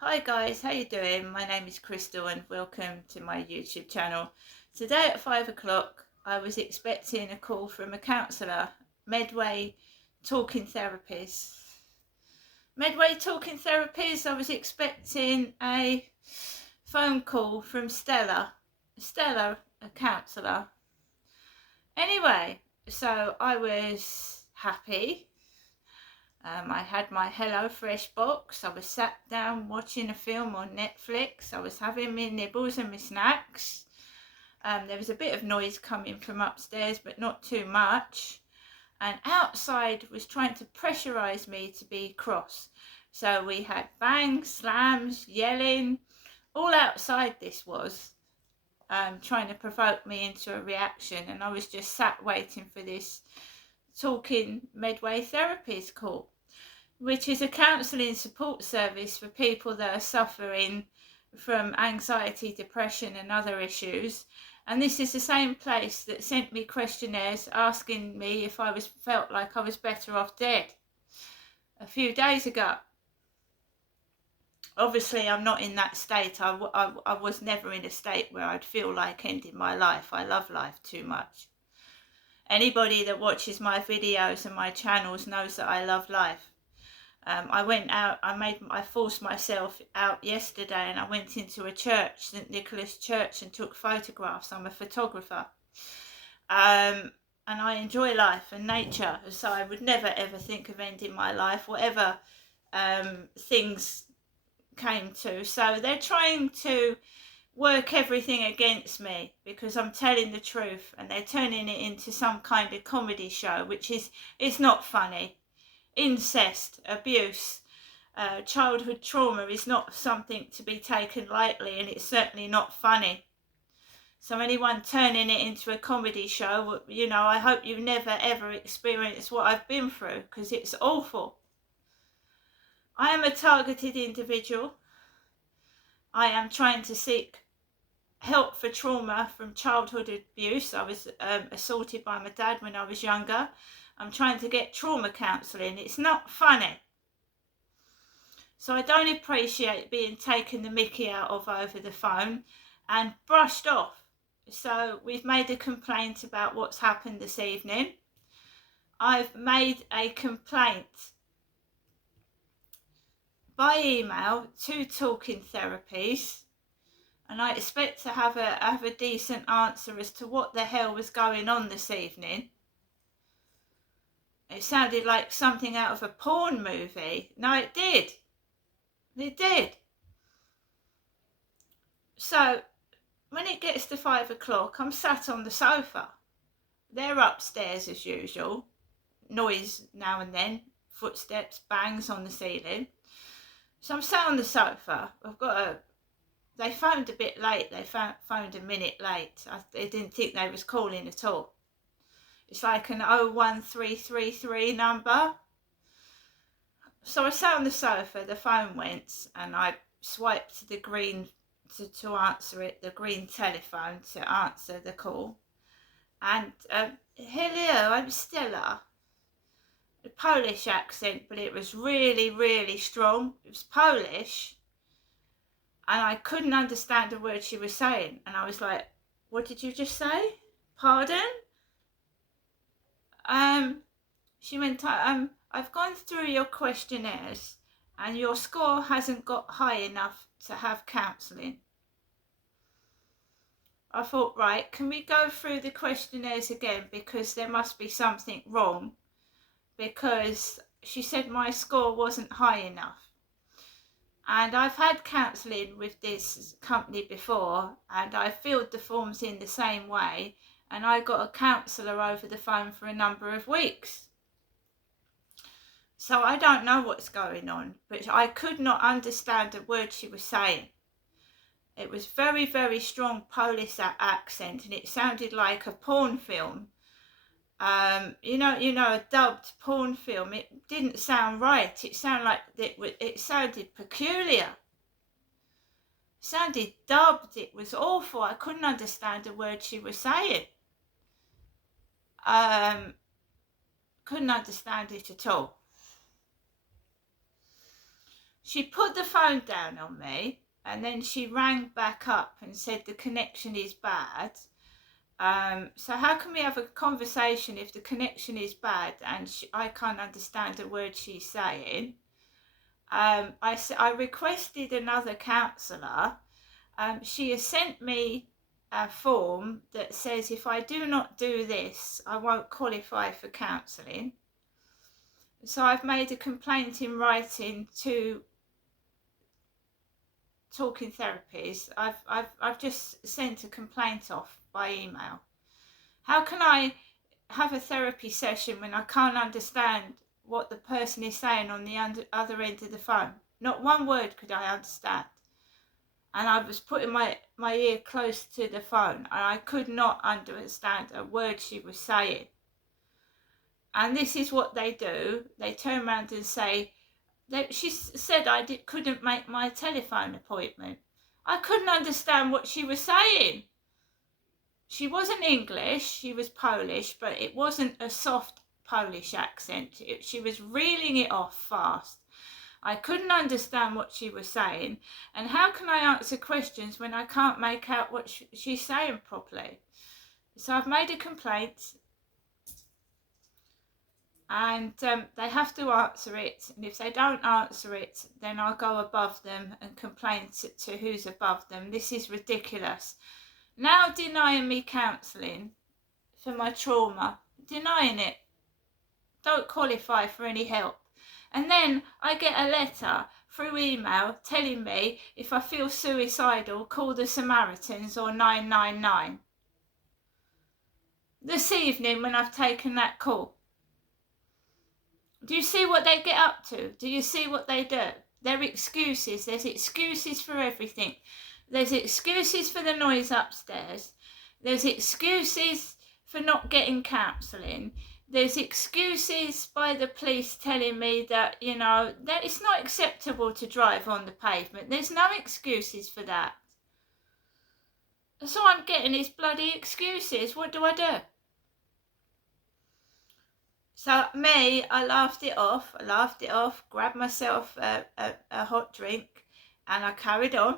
Hi guys, how you doing? My name is Crystal and welcome to my YouTube channel. Today at 5 o'clock I was expecting a call from a counsellor, Medway Talking Therapies. Medway Talking Therapies, I was expecting a phone call from Stella. Stella, a counsellor. Anyway, so I was happy. I had my Hello Fresh box. I was sat down watching a film on Netflix. I was having my nibbles and my snacks. There was a bit of noise coming from upstairs, but not too much. And outside was trying to pressurise me to be cross. So we had bangs, slams, yelling, all outside this was, trying to provoke me into a reaction. And I was just sat waiting for this Talking Medway Therapies call, which is a counselling support service for people that are suffering from anxiety, depression and other issues. And this is the same place that sent me questionnaires asking me if I felt like I was better off dead a few days ago. Obviously I'm not in that state. I was never in a state where I'd feel like ending my life. I love life too much. Anybody that watches my videos and my channels knows that I love life. I went out, I forced myself out yesterday and I went into a church, St. Nicholas Church, and took photographs. I'm a photographer. And I enjoy life and nature, so I would never ever think of ending my life, whatever things came to. So they're trying to work everything against me because I'm telling the truth, and they're turning it into some kind of comedy show, which it's not funny. Incest, abuse, childhood trauma is not something to be taken lightly, and it's certainly not funny. So anyone turning it into a comedy show, I hope you never ever experience what I've been through, because it's awful. I am a targeted individual. I am trying to seek help for trauma from childhood abuse. I was assaulted by my dad when I was younger. I'm trying to get trauma counselling. It's not funny. So I don't appreciate being taken the mickey out of over the phone and brushed off. So we've made a complaint about what's happened this evening. I've made a complaint by email to Talking Therapies, and I expect to have a decent answer as to what the hell was going on this evening. It sounded like something out of a porn movie. No, it did. It did. So when it gets to 5 o'clock, I'm sat on the sofa. They're upstairs as usual. Noise now and then, footsteps, bangs on the ceiling. So I'm sat on the sofa. They phoned a bit late. They phoned a minute late. They didn't think they was calling at all. It's like an 01333 number. So I sat on the sofa, the phone went, and I swiped the green to answer it, the green telephone to answer the call. And hello, I'm Stella. A Polish accent, but it was really, really strong. It was Polish. And I couldn't understand a word she was saying. And I was like, what did you just say? Pardon? She went, I've gone through your questionnaires and your score hasn't got high enough to have counselling. I thought, right, can we go through the questionnaires again, because there must be something wrong, because she said my score wasn't high enough. And I've had counselling with this company before, and I filled the forms in the same way, and I got a counsellor over the phone for a number of weeks. So I don't know what's going on, but I could not understand a word she was saying. It was very, very strong Polish accent, and it sounded like a porn film. A dubbed porn film. It didn't sound right. It sounded like it sounded peculiar. It sounded dubbed. It was awful. I couldn't understand a word she was saying. Couldn't understand it at all. She put the phone down on me, and then she rang back up and said the connection is bad. So how can we have a conversation if the connection is bad and I can't understand a word she's saying? I requested another counsellor. She has sent me a form that says if I do not do this, I won't qualify for counselling. So I've made a complaint in writing to Talking Therapies. I've just sent a complaint off by email. How can I have a therapy session when I can't understand what the person is saying on the other end of the phone? Not one word could I understand. And I was putting my ear close to the phone and I could not understand a word she was saying. And this is what they do. They turn around and say, she said I couldn't make my telephone appointment. I couldn't understand what she was saying. She wasn't English, she was Polish, but it wasn't a soft Polish accent. She was reeling it off fast. I couldn't understand what she was saying. And how can I answer questions when I can't make out what she's saying properly? So I've made a complaint. And they have to answer it, and if they don't answer it, then I'll go above them and complain to who's above them. This is ridiculous. Now denying me counselling for my trauma, denying it, don't qualify for any help. And then I get a letter through email telling me if I feel suicidal, call the Samaritans or 999. This evening when I've taken that call. Do you see what they get up to? Do you see what they do? They're excuses. There's excuses for everything. There's excuses for the noise upstairs. There's excuses for not getting counselling. There's excuses by the police telling me that, that it's not acceptable to drive on the pavement. There's no excuses for that. So I'm getting these bloody excuses. What do I do? So me, I laughed it off, grabbed myself a hot drink, and I carried on.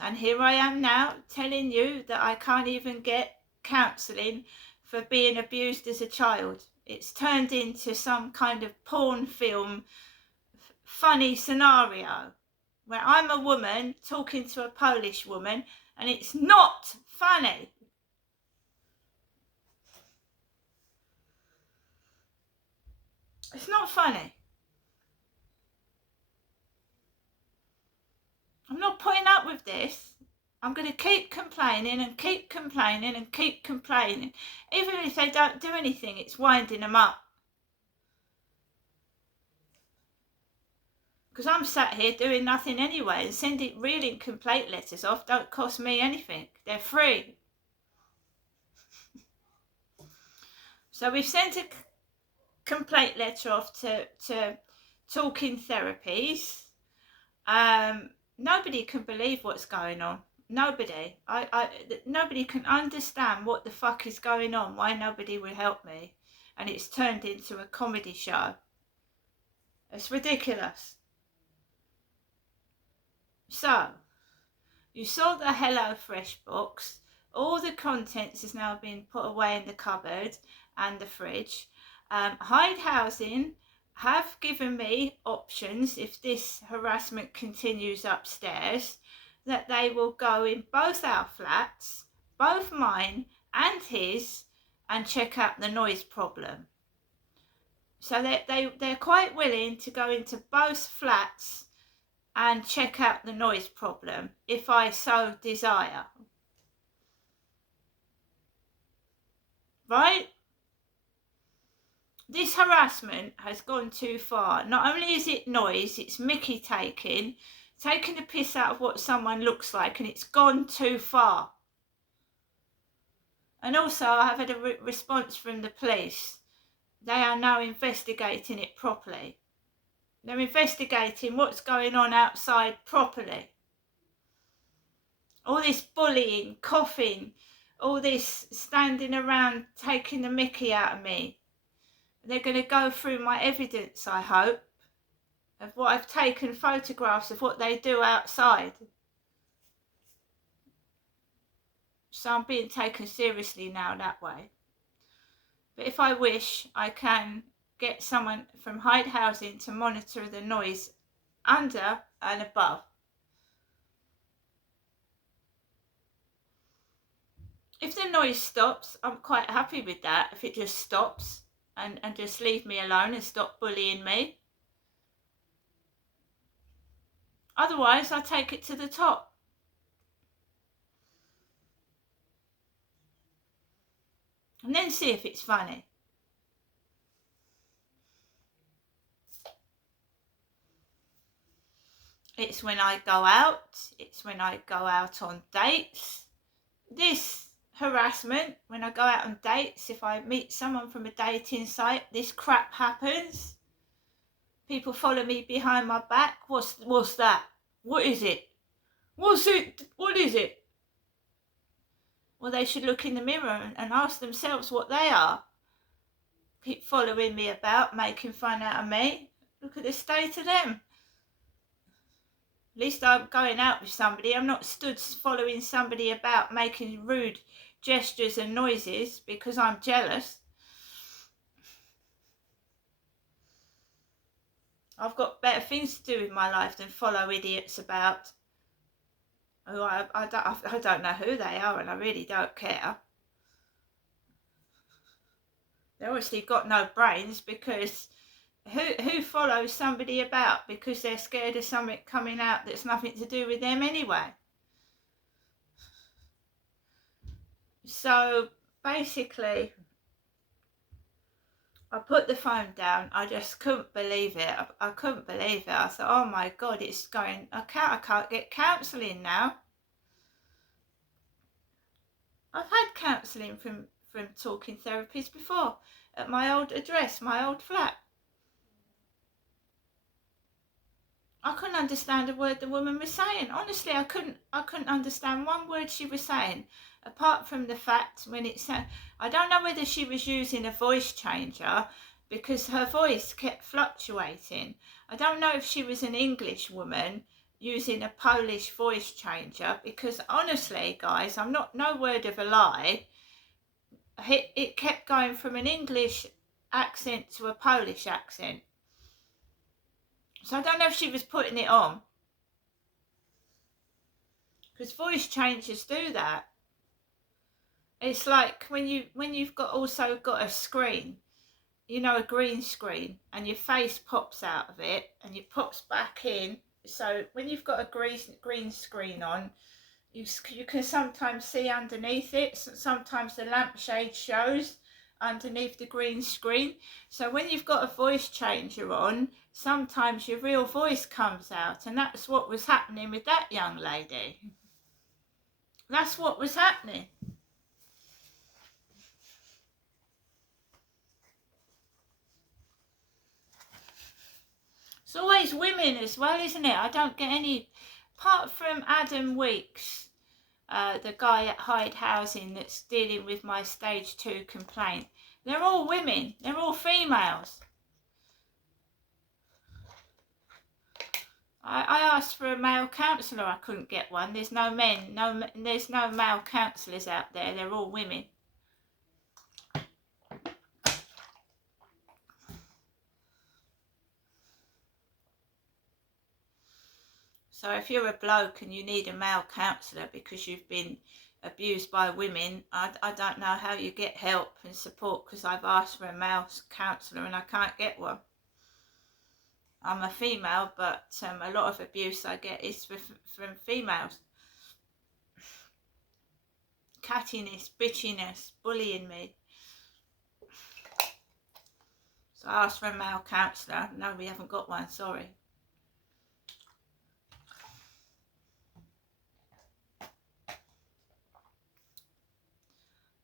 And here I am now telling you that I can't even get counselling for being abused as a child. It's turned into some kind of porn film, funny scenario, where I'm a woman talking to a Polish woman, and it's not funny. It's not funny. I'm not putting up with this. I'm going to keep complaining and keep complaining and keep complaining. Even if they don't do anything, it's winding them up. Because I'm sat here doing nothing anyway, and sending reeling complaint letters off don't cost me anything. They're free. So we've sent a complaint letter off to Talking Therapies. Nobody can believe what's going on. Nobody. Nobody can understand what the fuck is going on, why nobody will help me. And it's turned into a comedy show. It's ridiculous. So, you saw the HelloFresh box. All the contents has now been put away in the cupboard and the fridge. Hyde Housing have given me options if this harassment continues upstairs, that they will go in both our flats, both mine and his, and check out the noise problem. So they're quite willing to go into both flats and check out the noise problem if I so desire. Right? This harassment has gone too far. Not only is it noise, it's mickey taking the piss out of what someone looks like, and it's gone too far. And also I have had a response from the police. They are now investigating it properly. They're investigating what's going on outside properly. All this bullying, coughing, all this standing around taking the mickey out of me. They're going to go through my evidence, I hope. of what I've taken photographs of what they do outside. So I'm being taken seriously now that way. But if I wish, I can get someone from Hyde Housing to monitor the noise under and above. If the noise stops, I'm quite happy with that. If it just stops and just leave me alone and stop bullying me. Otherwise, I take it to the top. And then see if it's funny. It's when I go out. It's when I go out on dates. This harassment, when I go out on dates, if I meet someone from a dating site, this crap happens. People follow me behind my back. What's that? What is it? What's it? What is it? Well, they should look in the mirror and ask themselves what they are. Keep following me about, making fun out of me. Look at the state of them. At least I'm going out with somebody. I'm not stood following somebody about, making rude gestures and noises because I'm jealous. I've got better things to do with my life than follow idiots about. Who I don't know who they are, and I really don't care. They obviously got no brains, because who follows somebody about because they're scared of something coming out that's nothing to do with them anyway? So basically, I put the phone down. I just couldn't believe it. I couldn't believe it. I thought, oh my God, it's going, I can't get counselling now. I've had counselling from talking therapies before at my old address, my old flat. I couldn't understand a word the woman was saying. Honestly, I couldn't understand one word she was saying, apart from the fact when it said, I don't know whether she was using a voice changer, because her voice kept fluctuating. I don't know if she was an English woman using a Polish voice changer, because honestly, guys, I'm not, no word of a lie, it kept going from an English accent to a Polish accent. So I don't know if she was putting it on, because voice changers do that. It's like when you've also got a screen, you know, a green screen, and your face pops out of it and it pops back in. So when you've got a green screen on, you can sometimes see underneath it. Sometimes the lampshade shows underneath the green screen. So when you've got a voice changer on, sometimes your real voice comes out, and that's what was happening with that young lady. That's what was happening. It's always women as well, isn't it? I don't get any, apart from Adam Weeks, the guy at Hyde Housing that's dealing with my stage 2 complaint. They're all women. They're all females. I asked for a male counsellor. I couldn't get one. There's no men. There's no male counsellors out there. They're all women. So if you're a bloke and you need a male counsellor because you've been abused by women, I don't know how you get help and support, because I've asked for a male counsellor and I can't get one. I'm a female, but a lot of abuse I get is from females. Cattiness, bitchiness, bullying me. So I asked for a male counsellor. No, we haven't got one, sorry.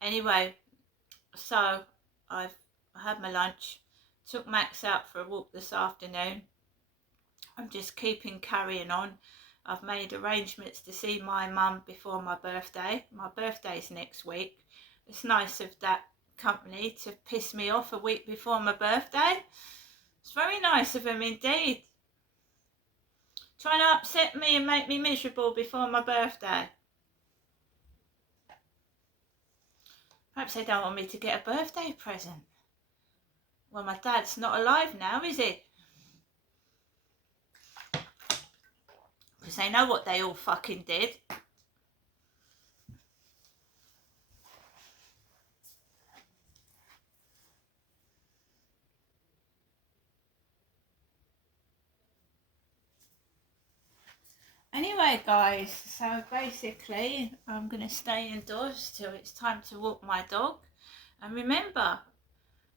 Anyway, so I had my lunch, took Max out for a walk this afternoon. I'm just carrying on. I've made arrangements to see my mum before my birthday. My birthday's next week. It's nice of that company to piss me off a week before my birthday. It's very nice of them indeed. Trying to upset me and make me miserable before my birthday. Perhaps they don't want me to get a birthday present. Well, my dad's not alive now, is he? Because they know what they all fucking did. Anyway, guys, so basically I'm going to stay indoors till it's time to walk my dog. And remember,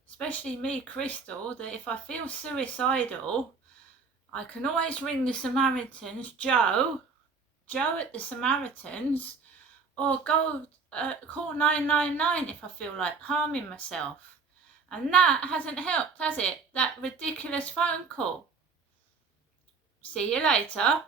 especially me, Crystal, that if I feel suicidal, I can always ring the Samaritans, Joe at the Samaritans, or go call 999 if I feel like harming myself. And that hasn't helped, has it? That ridiculous phone call. See you later.